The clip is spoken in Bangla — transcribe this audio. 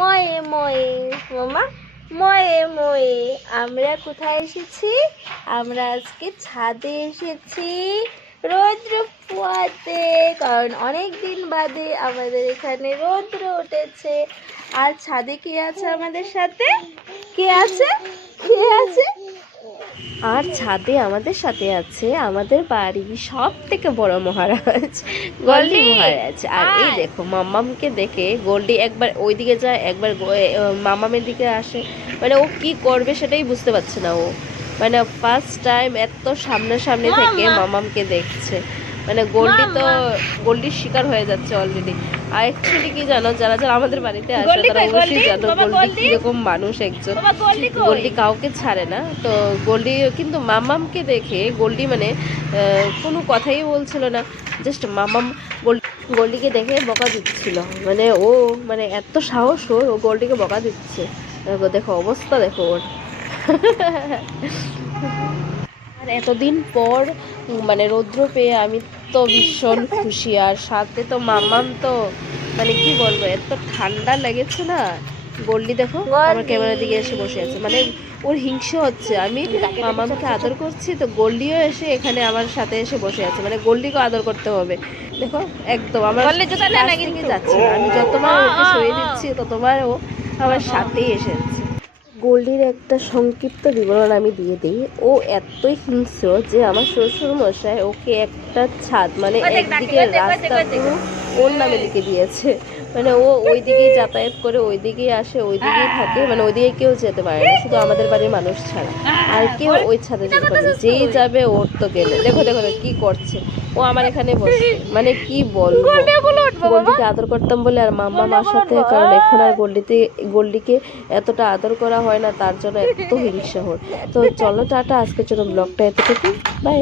ময়ে ময়ে মামা ময়ে ময়ে আমরা কোথায় এসেছি? আমরা আজকে ছাদে এসেছি রৌদ্র পোয়াতে, কারণ অনেক দিন বাদে আমাদের এখানে রৌদ্র উঠেছে। আর ছাদে কে আছে আমাদের সাথে? কে আছে? কে আছে? আর ছাদে আমাদের সাথে আছে আমাদের বাড়ির সব থেকে বড় মহারাজ, গোল্ডি মহারাজ। আর এই দেখো মাম্মামকে দেখে গোল্ডি একবার ওইদিকে যায়, একবার মাম্মামের দিকে আসে। মানে ও কি করবে সেটাই বুঝতে পারছে না ও। মানে ফার্স্ট টাইম এত সামনাসামনি থেকে মাম্মামকে দেখছে। মানে গোল্ডির শিকার হয়ে যাচ্ছে অলরেডি। আর অ্যাকচুয়ালি কি জানো, যারা যারা আমাদের বাড়িতে আসে তারা অবশ্যই জানো গোল্ডি কিরকম মানুষ একজন। গোল্ডি কাউকে ছাড়ে না। তো গোল্ডি কিন্তু মাম্মামকে দেখে গোল্ডি মানে কোনো কথাই বলছিল না, জাস্ট মাম্মাম গোল্ডিকে দেখে বকা দিচ্ছিল। মানে ও মানে এত সাহস ও গোল্ডিকে বকা দিচ্ছে। দেখো অবস্থা, দেখো ওর। আর এতদিন পর মানে রৌদ্র পেয়ে আমি তো ভীষণ খুশি। আর সাথে তো মাম্মাম তো মানে কি বলবো, এত ঠান্ডা লেগেছে না। গোল্ডি দেখো আমার ক্যামেরার দিকে এসে বসে আছে, মানে ওর হিংসে হচ্ছে। আমি মাম্মামকে আদর করছি তো গোল্ডিও এসে এখানে আমার সাথে এসে বসে আছে, মানে গোল্ডিকেও আদর করতে হবে। দেখো একদম আমার কাছ থেকে যাচ্ছে না, আমি যতবার ওকে সরিয়ে দিচ্ছি ততবার ও আমার সাথেই এসেছে। গোল্ডির একটা সংক্ষিপ্ত বিবরণ আমি দিয়ে দিই। ও এতই হিংস্র যে আমার শ্বশুর মশাই ওকে একটা ছাদ মানে একদিকে রাস্তা পুরো ওর নামে লিখে দিয়েছে। মানে ও ওই দিকেই যাতায়াত করে, ওই দিকেই আসে, ওই দিকেই থাকে। মানে ওইদিকে কেউ যেতে পারে না, শুধু আমাদের বাড়ির মানুষ ছাড়া আর কেউ ওই ছাদে যেতে পারে না। যেই যাবে ওর তো গেলে। দেখো দেখো কি করছে ও আমার এখানে বসে। মানে কি বলবো, গোল্ডিকে আদর করতাম বলে আর মাম্মা মার সাথে, কারণ এখন আর গোল্ডিকে এতটা আদর করা হয় না, তার জন্য এত হিংসা হয়। তো চলো টাটা, আজকের জন্য ব্লগটা এতটুকু, বাই।